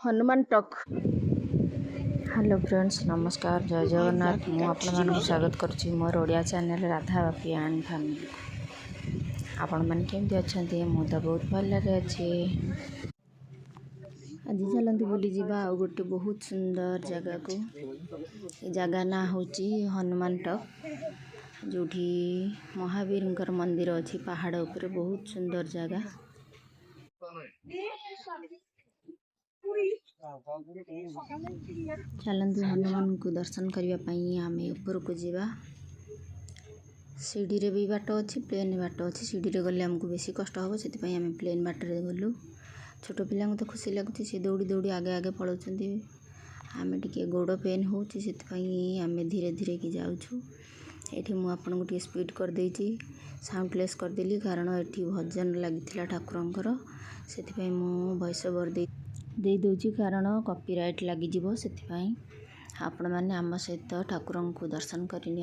Hanuman talk. Hello friends, नमस्कार, जय जगन्नाथ। मु आपण स्वागत करुच्ची मोर Odia channel Radha Bapi and family. आपण मैंने केमती अच्छा? मु तो बहुत भल अच्छे। आज चलते बुली जा गोटे बहुत सुंदर जगह को। जगह ना हूँ हनुमान टॉक, जो महावीर मंदिर अच्छी पहाड़ उपर। बहुत सुंदर जगह। चलते हनुमान को दर्शन करने आम ऊपर को जावा। सीढ़ी रे भी बाट अच्छी, प्लेन बाट अच्छी। सीढ़ी रे गले आमको बेसी कष्ट हम, से आम प्लेन बाट रे गलु। छोट पिला तो खुशी लगुच, सी दौड़ी दौड़ी आगे आगे पलाउं। आम टे गोड़ पेन हो, आम धीरे धीरे कि जाऊँ। ये मुझे स्पीड कर देती, साउंडलेस करदेली, कारण ये भजन लगी ठाकुरंकर। से वॉइस ओवर दे दूची, कारण कॉपीराइट लगी से आपण मैंने आम सहित ठाकुर को दर्शन करनी।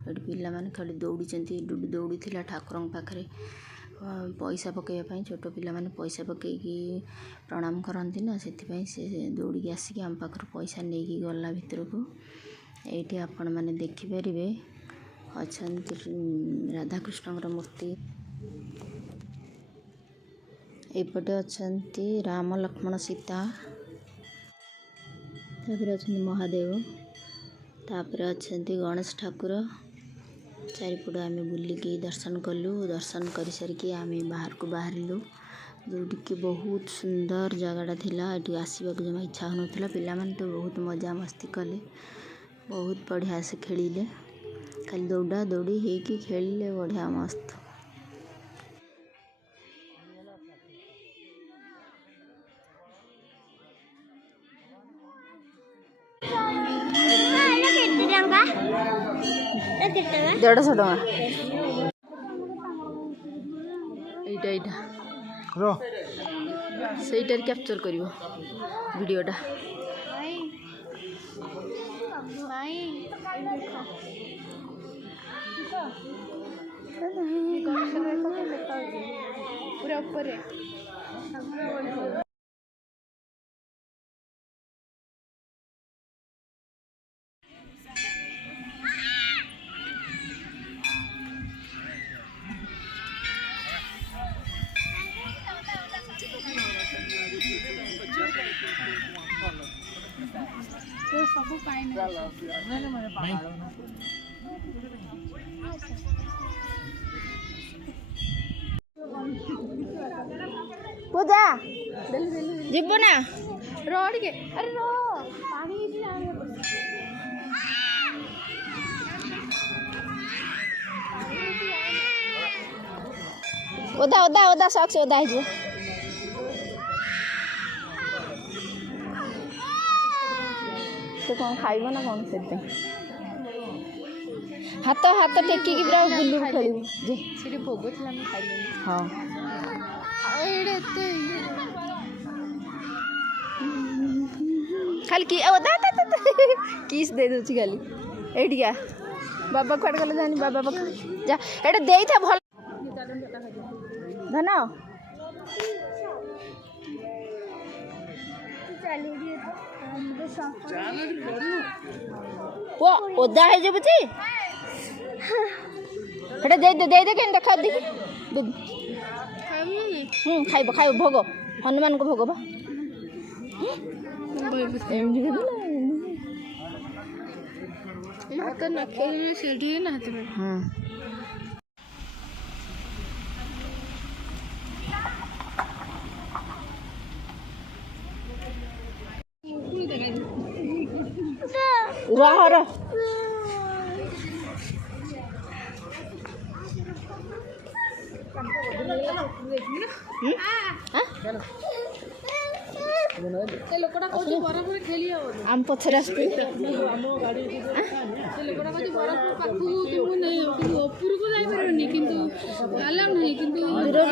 पिला माने खाली दौड़ी दौड़ी थिला ठाकुर पाखे पैसा पकईवाई। छोट पिला माने पैसा पकईकी प्रणाम करती ना, से दौड़ी आसिक आम पाखर पैसा नहीं गला भीतर को। ये आपण मैंने देखिपारे अच्छा राधाकृष्ण मूर्ति। एपटे अच्छा राम लक्ष्मण सीता, तापर अच्छा महादेव, तापर अच्छा गणेश ठाकुर। चारिपट आम बुलिकी दर्शन कलु। दर्शन कर सारिकी आम बाहर को बाहरिलु, जोटी कि बहुत सुंदर जगटा थिला। ये आसवाक जमा इच्छा हो नाला। पिला माने तो बहुत मजा मस्ती कले, बहुत बढ़िया से खेलिले। खाली दौड़ा दौड़ी होगी खेलिले, बढ़िया मस्त। देढ़श टका से कैप्चर कर वीडियोटा। पूरा ऊपर सब पूजा जीव ना रोड के। अरे रो पानी ओदा ओदा ओदा सॉक्स ओदा है जो से कौन खाइब ना कौन से हाथ हाथ टेक पूरा बुलू खेल जे भोग हाँ खाली किस दे दूची खाली एटिया बाबा कट गले जानी बाबा पाख जा एटा देई था भल धन वो ओदा है जे बुची एटा दे दे दे के देखा दी खाइब खाइब भोग हनुमान को भोग बा रह रह आम पछरे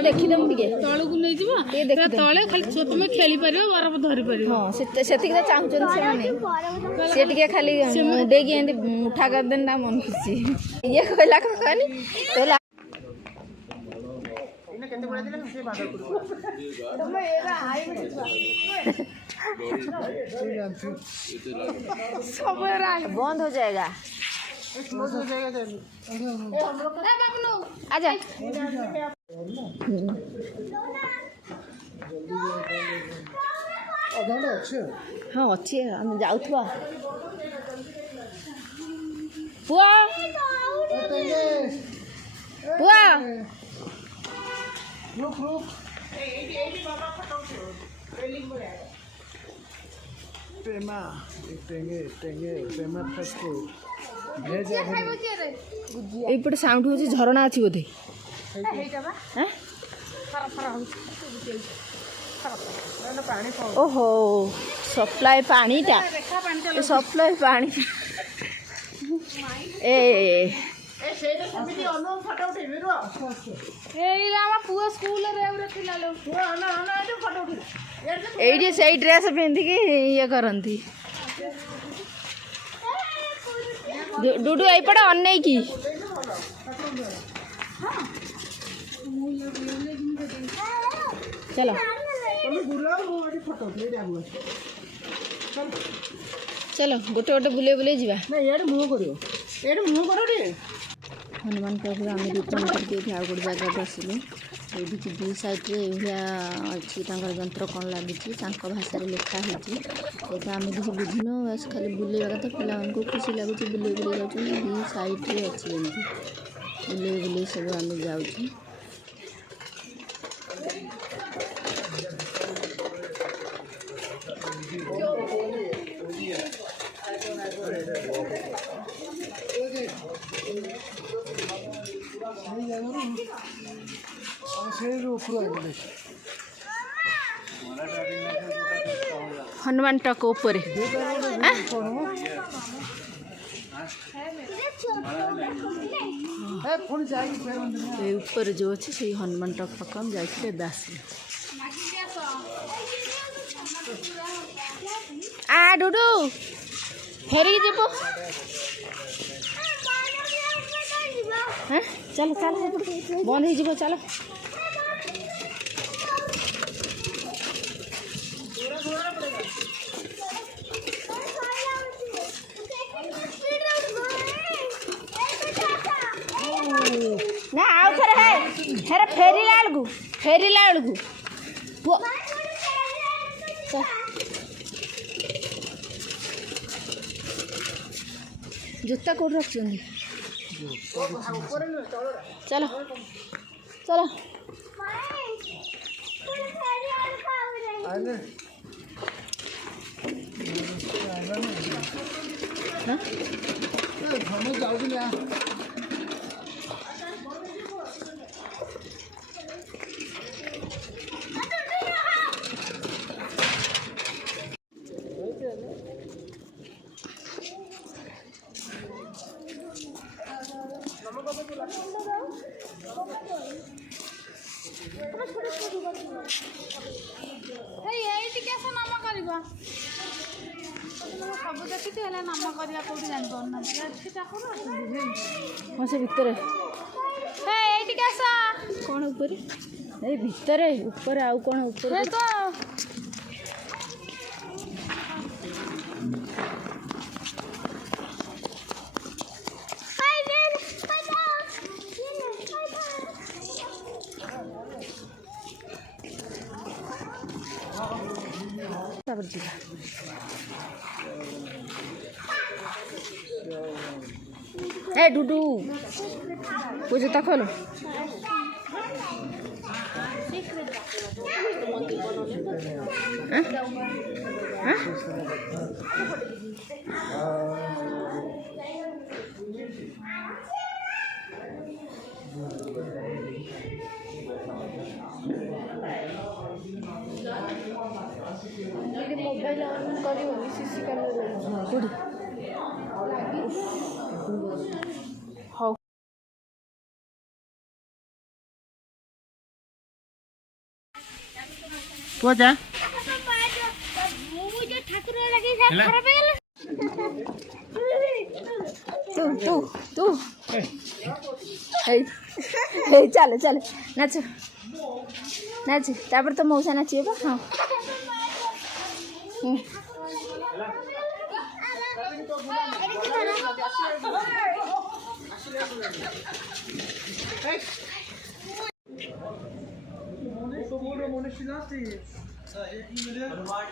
देखीदे तलू नहीं तले खाली तुम खेली पार बरफ धरी पार। हाँ से चाहूँ सी खाली मुंडे मुठा करदे मन खुशी ये कहला कहनी बंद हो जाएगा। आजा हाँ अच्छी है हम जाऊथवा पुआ पुआ प्रेमा टेंगे टेंगे प्रेमा फेस्को भेज एपटे साउंड हो झरणा अच्छी बोधे ओहो सप्लाई पानी टा सप्लाई पानी ए एइटे से ड्रेस पिंधिकी ये करती डुडू एपटे अनै की चलो चलो गोटे गोटे बुले बुले जा हनुमान पाखु आम रिटर्न करके आउ गोटे जगह आसलु ये दी साइड्रे ये अच्छी यंत्र कौन लगी भाषा लिखाही ये आम किसी बुझुन बस खाली बुलेवा कथा पिला खुशी लगुच बुले बुले जाऊँ दी साइड्रे अच्छी बुले बुले सब आम जाऊँ हनुमान टक ऊपर ऊपर जो अच्छे से हनुमान टक पाक हम जाइए दास आ डुडू फेरिक जीव चलो चलो बंद हो चलो ना आउ थे है हेरा फेरिला बेलू जूता कौट रख चलो चलो हाँ से भितर कौन ऊपर भितर ऊपर आउ कौन ऊपर ए डुडू वो जूता खोलो मोबाइल ऑन करी सीसी कैमरा हाँ पूजा तू चल चल नाच नाच तापर तो मौसा नाचिए बा हाँ हनुमान